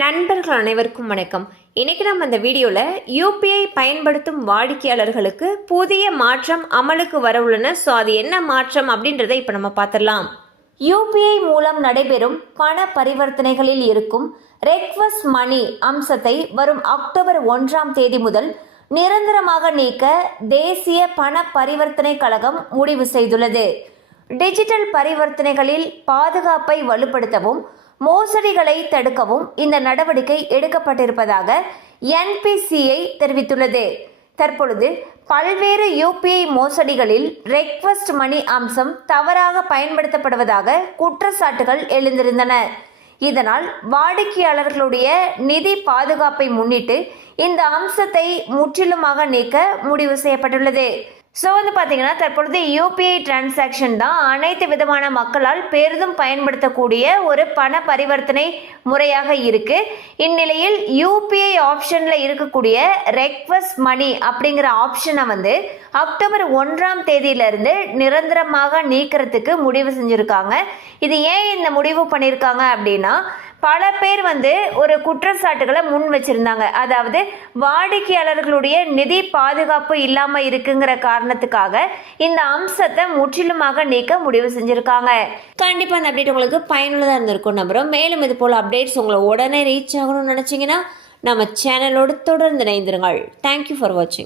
நண்பர்கள் அனைவருக்கும் வணக்கம். இன்னைக்கு நம்ம இந்த வீடியோவில் யூபிஐ பயன்படுத்தும் வாடிக்கையாளர்களுக்கு புதிய மாற்றம் அமலுக்கு வர உள்ளன. ஸோ அது என்ன மாற்றம் அப்படின்றத இப்போ நம்ம பார்த்துடலாம். யூபிஐ மூலம் நடைபெறும் பண பரிவர்த்தனைகளில் இருக்கும் ரெக்வஸ்ட் மணி அம்சத்தை வரும் அக்டோபர் 1 முதல் நிரந்தரமாக நீக்க தேசிய பண பரிவர்த்தனை கழகம் முடிவு செய்துள்ளது. டிஜிட்டல் பரிவர்த்தனைகளில் பாதுகாப்பை வலுப்படுத்தவும் மோசடிகளை தடுக்கவும் இந்த நடவடிக்கை எடுக்கப்பட்டிருப்பதாக என்பிசிஐ தெரிவித்துள்ளது. தற்பொழுது பல்வேறு யூபிஐ மோசடிகளில் ரெக்வஸ்ட் மணி அம்சம் தவறாக பயன்படுத்தப்படுவதாக குற்றச்சாட்டுகள் எழுந்திருந்தன. இதனால் வாடிக்கையாளர்களுடைய நிதி பாதுகாப்பை முன்னிட்டு இந்த அம்சத்தை முற்றிலுமாக நீக்க முடிவு செய்யப்பட்டுள்ளது. ஸோ பார்த்தீங்கன்னா தற்பொழுது யூபிஐ டிரான்சாக்ஷன் தான் அனைத்து விதமான மக்களால் பெரிதும் பயன்படுத்தக்கூடிய ஒரு பண பரிவர்த்தனை முறையாக இருக்கு. இந்நிலையில் யூபிஐ ஆப்ஷனில் இருக்கக்கூடிய ரெக்வஸ்ட் மணி அப்படிங்கிற ஆப்ஷனை அக்டோபர் 1 நிரந்தரமாக நீக்கிறதுக்கு முடிவு செஞ்சுருக்காங்க. இது ஏன் இந்த முடிவு பண்ணியிருக்காங்க அப்படின்னா, பல பேர் ஒரு குற்றச்சாட்டுகளை முன் வச்சிருந்தாங்க. அதாவது வாடிக்கையாளர்களுடைய நிதி பாதுகாப்பு இல்லாமல் இருக்குங்கிற காரணத்துக்காக இந்த அம்சத்தை முற்றிலுமாக நீக்க முடிவு செஞ்சுருக்காங்க. கண்டிப்பாக அந்த அப்டேட் உங்களுக்கு பயனுள்ளதாக இருந்திருக்கும் நம்புகிறோம். மேலும் இது போல் அப்டேட்ஸ் உங்களை உடனே ரீச் ஆகணும்னு நினச்சிங்கன்னா நம்ம சேனலோடு தொடர்ந்து இணைந்திருங்கள். தேங்க்யூ ஃபார் வாட்சிங்.